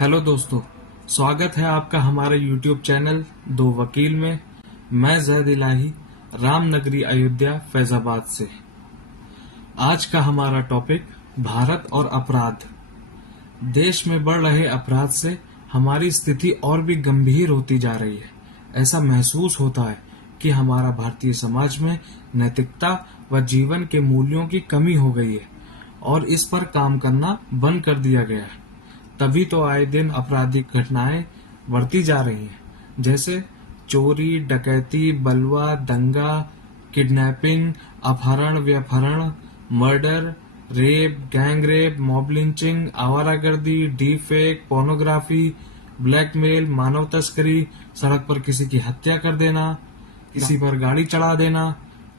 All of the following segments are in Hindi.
हेलो दोस्तों, स्वागत है आपका हमारे YouTube चैनल दो वकील में। मैं जैद इलाही, रामनगरी अयोध्या फैजाबाद से। आज का हमारा टॉपिक भारत और अपराध। देश में बढ़ रहे अपराध से हमारी स्थिति और भी गंभीर होती जा रही है। ऐसा महसूस होता है कि हमारा भारतीय समाज में नैतिकता व जीवन के मूल्यों की कमी हो गई है और इस पर काम करना बंद कर दिया गया है। तभी तो आए दिन आपराधिक घटनाएं बढ़ती जा रही हैं, जैसे चोरी, डकैती, बलवा, दंगा, किडनैपिंग, अपहरण, व्यपहरण, murder, rape, gang rape, mob lynching, आवारागर्दी, डीफेक, पोर्नोग्राफी, ब्लैकमेल, मानव तस्करी, सड़क पर किसी की हत्या कर देना, किसी पर गाड़ी चढ़ा देना,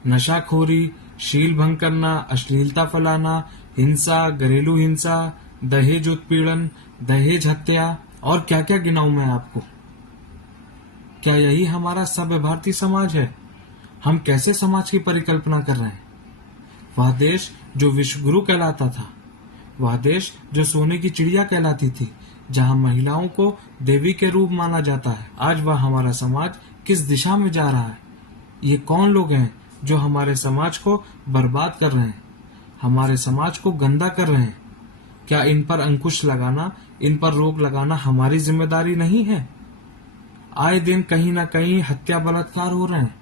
नशाखोरी, शील भंग करना, अश्लीलता फैलाना, हिंसा, घरेलू हिंसा, दहेज उत्पीड़न, दहेज हत्या और क्या क्या गिनाऊं मैं आपको। क्या यही हमारा सभ्य भारतीय समाज है? हम कैसे समाज की परिकल्पना कर रहे हैं? वह देश जो विश्वगुरु कहलाता था, वह देश जो सोने की चिड़िया कहलाती थी, जहां महिलाओं को देवी के रूप माना जाता है, आज वह हमारा समाज किस दिशा में जा रहा है? ये कौन लोग हैं जो हमारे समाज को बर्बाद कर रहे हैं, हमारे समाज को गंदा कर रहे हैं? क्या इन पर अंकुश लगाना, इन पर रोक लगाना हमारी जिम्मेदारी नहीं है? आए दिन कहीं न कहीं हत्या बलात्कार हो रहे हैं।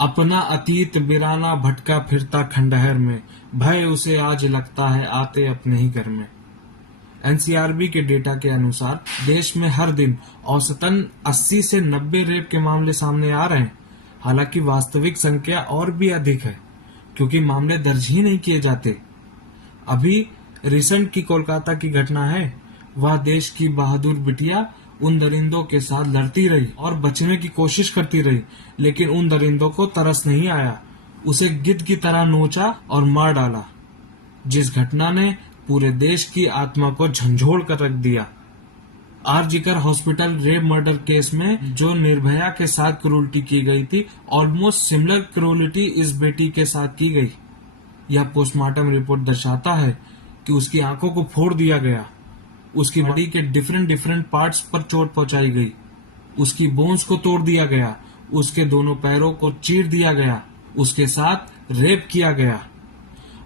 अपना अतीत बिराना भटका फिरता खंडहर में, भय उसे आज लगता है आते अपने ही घर में। एनसीआरबी के डेटा के अनुसार देश में हर दिन औसतन 80 से 90 रेप के मामले सामने आ रहे हैं। हालांकि वास्तविक संख्या और भी अधिक है, क्योंकि मामले दर्ज ही नहीं किए जाते। अभी रिसेंट की कोलकाता की घटना है। वह देश की बहादुर बिटिया उन दरिंदों के साथ लड़ती रही और बचने की कोशिश करती रही, लेकिन उन दरिंदों को तरस नहीं आया। उसे गिद्ध की तरह नोचा और मार डाला, जिस घटना ने पूरे देश की आत्मा को झंझोड़ कर रख दिया। RG Kar hospital rape murder case में जो निर्भया के साथ क्रूरटी की गई थी, ऑलमोस्ट सिमिलर क्रूरटी इस बेटी के साथ की गई। यह पोस्टमार्टम रिपोर्ट दर्शाता है कि उसकी आंखों को फोड़ दिया गया, उसकी बॉडी के डिफरेंट पार्ट्स पर चोट पहुंचाई गई, उसकी बोन्स को तोड़ दिया गया, उसके दोनों पैरों को चीर दिया गया, उसके साथ रेप किया गया।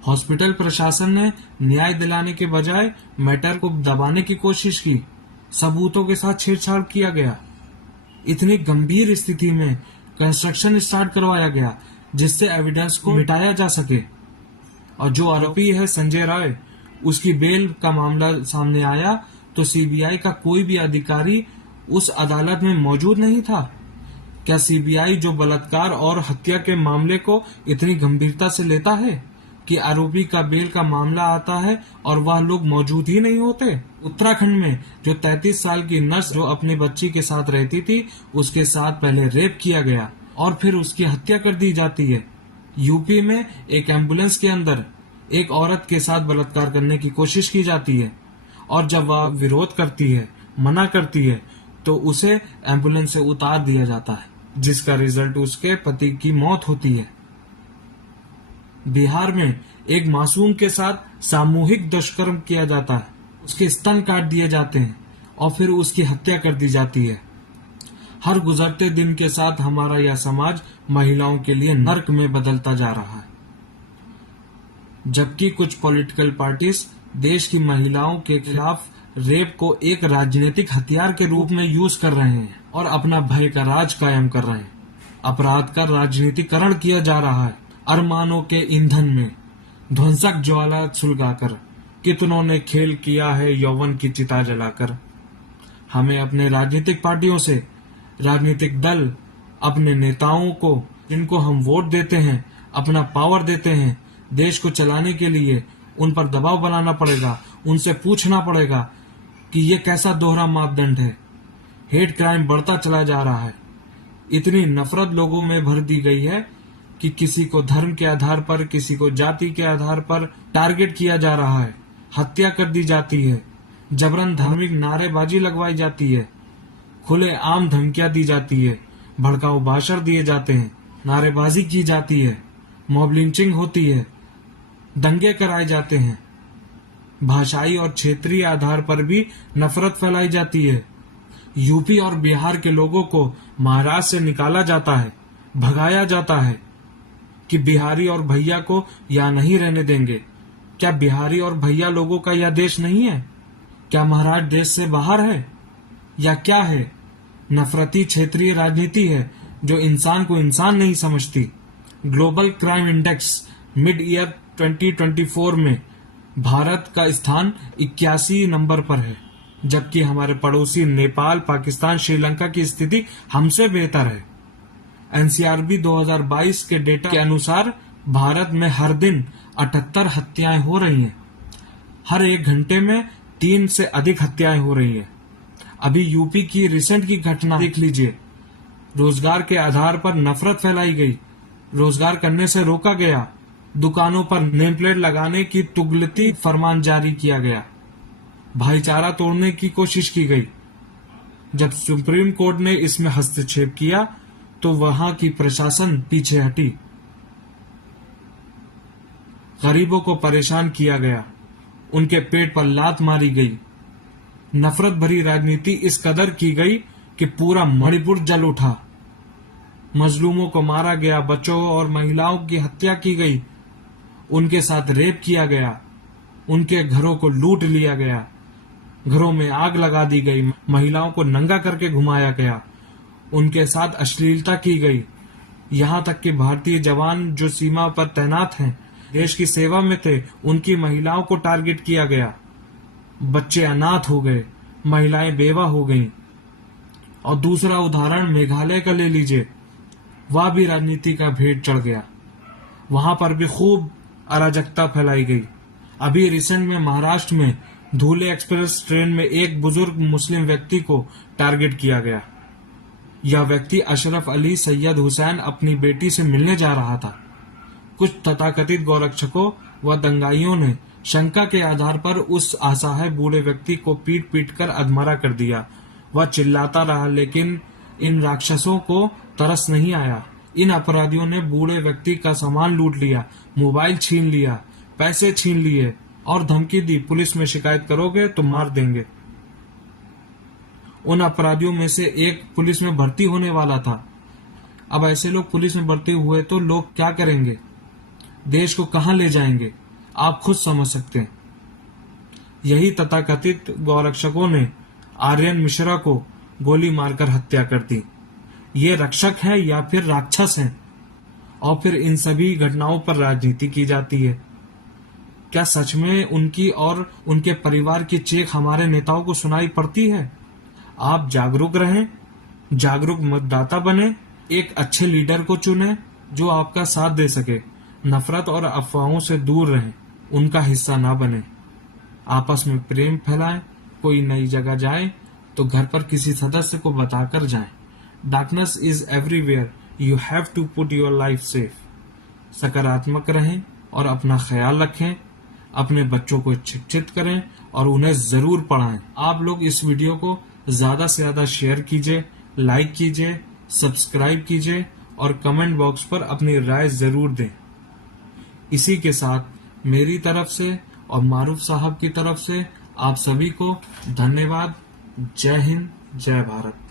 हॉस्पिटल प्रशासन ने न्याय दिलाने के बजाय मैटर को दबाने की कोशिश की, सबूतों के साथ छेड़छाड़ किया गया। इतनी गंभीर स्थिति में कंस्ट्रक्शन स्टार्ट करवाया गया जिससे एविडेंस को मिटाया जा सके। और जो आरोपी है संजय राय, उसकी बेल का मामला सामने आया तो सीबीआई का कोई भी अधिकारी उस अदालत में मौजूद नहीं था। क्या सीबीआई जो बलात्कार और हत्या के मामले को इतनी गंभीरता से लेता है कि आरोपी का बेल का मामला आता है और वह लोग मौजूद ही नहीं होते? उत्तराखंड में जो 33 साल की नर्स जो अपनी बच्ची के साथ रहती थी, उसके साथ पहले रेप किया गया और फिर उसकी हत्या कर दी जाती है। यूपी में एक एम्बुलेंस के अंदर एक औरत के साथ बलात्कार करने की कोशिश की जाती है और जब वह विरोध करती है, मना करती है, तो उसे एम्बुलेंस से उतार दिया जाता है, जिसका रिजल्ट उसके पति की मौत होती है। बिहार में एक मासूम के साथ सामूहिक दुष्कर्म किया जाता है, उसके स्तन काट दिए जाते हैं और फिर उसकी हत्या कर दी जाती है। हर गुजरते दिन के साथ हमारा यह समाज महिलाओं के लिए नर्क में बदलता जा रहा है, जबकि कुछ पॉलिटिकल पार्टीज देश की महिलाओं के खिलाफ रेप को एक राजनीतिक हथियार के रूप में यूज कर रहे हैं और अपना भय का राज कायम कर रहे हैं। अपराध का राजनीतिकरण किया जा रहा है। अरमानों के ईंधन में ध्वंसक ज्वाला सुलगाकर कितनों ने खेल किया है यौवन की चिता जलाकर। हमें अपने राजनीतिक पार्टियों से, राजनीतिक दल, अपने नेताओं को, जिनको हम वोट देते हैं, अपना पावर देते हैं, देश को चलाने के लिए उन पर दबाव बनाना पड़ेगा। उनसे पूछना पड़ेगा कि ये कैसा दोहरा मापदंड है। हेट क्राइम बढ़ता चला जा रहा है। इतनी नफरत लोगों में भर दी गई है कि किसी को धर्म के आधार पर, किसी को जाति के आधार पर टारगेट किया जा रहा है, हत्या कर दी जाती है, जबरन धार्मिक नारेबाजी लगवाई जाती है, खुले आम धमकियां दी जाती है, भड़काऊ भाषण दिए जाते हैं, नारेबाजी की जाती है, मॉब लिंचिंग होती है, दंगे कराए जाते हैं। भाषाई और क्षेत्रीय आधार पर भी नफरत फैलाई जाती है। यूपी और बिहार के लोगों को महाराष्ट्र से निकाला जाता है, भगाया जाता है कि बिहारी और भैया को यहाँ नहीं रहने देंगे। क्या बिहारी और भैया लोगों का यह देश नहीं है? क्या महाराष्ट्र देश से बाहर है या क्या है? नफरती क्षेत्रीय राजनीति है जो इंसान को इंसान नहीं समझती। Global crime index mid year 2024 में भारत का स्थान 81 नंबर पर है, जबकि हमारे पड़ोसी नेपाल, पाकिस्तान, श्रीलंका की स्थिति हमसे बेहतर है। एनसीआरबी 2022 के डेटा के अनुसार भारत में हर दिन 78 हत्याएं हो रही हैं। हर एक घंटे में 3 से अधिक हत्याएं हो रही हैं। अभी यूपी की रिसेंट की घटना देख लीजिए। रोजगार के आधार पर नफरत फैलाई गई, रोजगार करने से रोका गया, दुकानों पर नेम प्लेट लगाने की तुगलकी फरमान जारी किया गया, भाईचारा तोड़ने की कोशिश की गई। जब सुप्रीम कोर्ट ने इसमें हस्तक्षेप किया तो वहां की प्रशासन पीछे हटी। गरीबों को परेशान किया गया, उनके पेट पर लात मारी गई। नफरत भरी राजनीति इस कदर की गई कि पूरा मणिपुर जल उठा। मजलूमों को मारा गया, बच्चों और महिलाओं की हत्या की गई, उनके साथ रेप किया गया, उनके घरों को लूट लिया गया, घरों में आग लगा दी गई, महिलाओं को नंगा करके घुमाया गया, उनके साथ अश्लीलता की गई। यहाँ तक कि भारतीय जवान जो सीमा पर तैनात हैं, देश की सेवा में थे, उनकी महिलाओं को टारगेट किया गया। बच्चे अनाथ हो गए, महिलाएं बेवा हो गईं। और दूसरा उदाहरण मेघालय का ले लीजिए, वह भी राजनीति का भेंट चढ़ गया। वहां पर भी खूब अराजकता फैलाई गई। अभी रिसेंट में महाराष्ट्र में धुले एक्सप्रेस ट्रेन में एक बुजुर्ग मुस्लिम व्यक्ति को टारगेट किया गया। यह व्यक्ति अशरफ अली सैयद हुसैन अपनी बेटी से मिलने जा रहा था। कुछ तथाकथित गौरक्षकों व दंगाइयों ने शंका के आधार पर उस असहाय बूढ़े व्यक्ति को पीट पीट कर अधमरा कर दिया। वह चिल्लाता रहा, लेकिन इन राक्षसों को तरस नहीं आया। इन अपराधियों ने बूढ़े व्यक्ति का सामान लूट लिया, मोबाइल छीन लिया, पैसे छीन लिए और धमकी दी, पुलिस में शिकायत करोगे तो मार देंगे। उन अपराधियों में से एक पुलिस में भर्ती होने वाला था। अब ऐसे लोग पुलिस में भर्ती हुए तो लोग क्या करेंगे? देश को कहां ले जाएंगे? आप खुद समझ सकते हैं। यही तथाकथित गौरक्षकों ने आर्यन मिश्रा को गोली मारकर हत्या कर दी। ये रक्षक है या फिर राक्षस हैं? और फिर इन सभी घटनाओं पर राजनीति की जाती है। क्या सच में उनकी और उनके परिवार की चीख हमारे नेताओं को सुनाई पड़ती है? आप जागरूक रहें, जागरूक मतदाता बने, एक अच्छे लीडर को चुनें जो आपका साथ दे सके। नफरत और अफवाहों से दूर रहें, उनका हिस्सा ना बने। आपस में प्रेम फैलाएं। कोई नई जगह जाए तो घर पर किसी सदस्य को बताकर जाएं। Darkness is everywhere, you have to put your life safe. सकारात्मक रहें और अपना ख्याल रखें। अपने बच्चों को शिक्षित करें और उन्हें जरूर पढ़ाएं। आप लोग इस वीडियो को ज्यादा से ज्यादा शेयर कीजिए, लाइक कीजिए, सब्सक्राइब कीजिए और कमेंट बॉक्स पर अपनी राय जरूर दें। इसी के साथ मेरी तरफ से और मारूफ साहब की तरफ से आप सभी को धन्यवाद। जय हिंद, जय भारत।